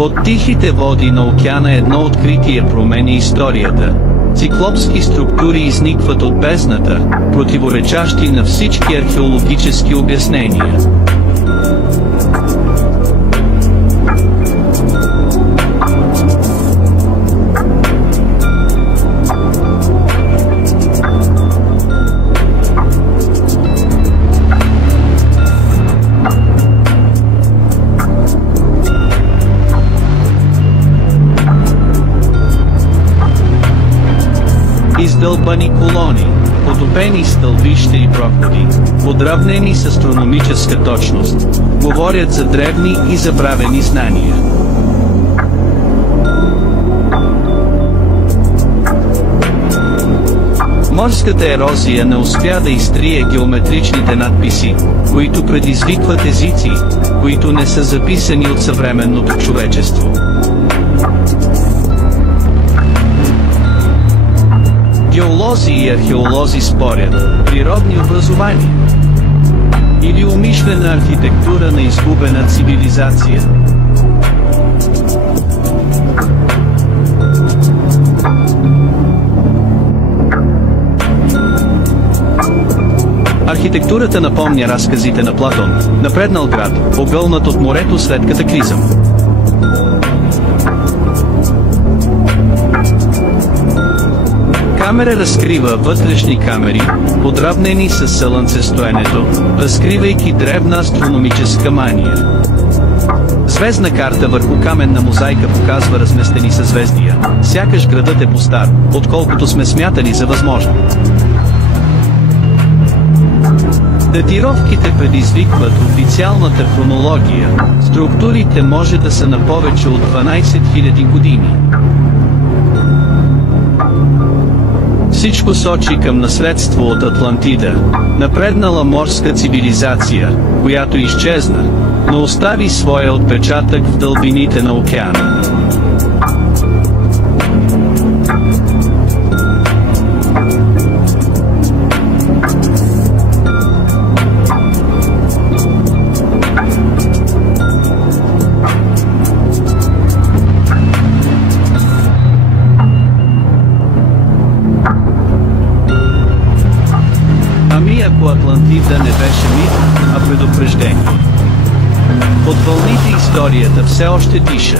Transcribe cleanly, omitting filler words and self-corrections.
Под тихите води на океана едно откритие променя историята. Циклопски структури изникват от бездната, противоречащи на всички археологически обяснения. Издълбани колони, потопени стълбища и проходи, подравнени с астрономическа точност, говорят за древни и забравени знания. Морската ерозия не успя да изтрие геометричните надписи, които предизвикват езици, които не са записани от съвременното човечество. Геолози и археолози спорят, природни образования или умишлена архитектура на изгубена цивилизация. Архитектурата напомня разказите на Платон, напреднал град, огълнат от морето след катаклизъм. Камера разкрива вътрешни камери, подравнени с слънцестоенето, разкривайки древна астрономическа мания. Звездна карта върху каменна мозайка показва разместени съзвездия, сякаш градът е по-стар, отколкото сме смятали за възможно. Датировките предизвикват официалната хронология, структурите може да са на повече от 12 000 години. Всичко сочи към наследство от Атлантида, напреднала морска цивилизация, която изчезна, но остави своя отпечатък в дълбините на океана. Ако Атлантида не беше мит, а предупреждение. Под вълните историята все още диша.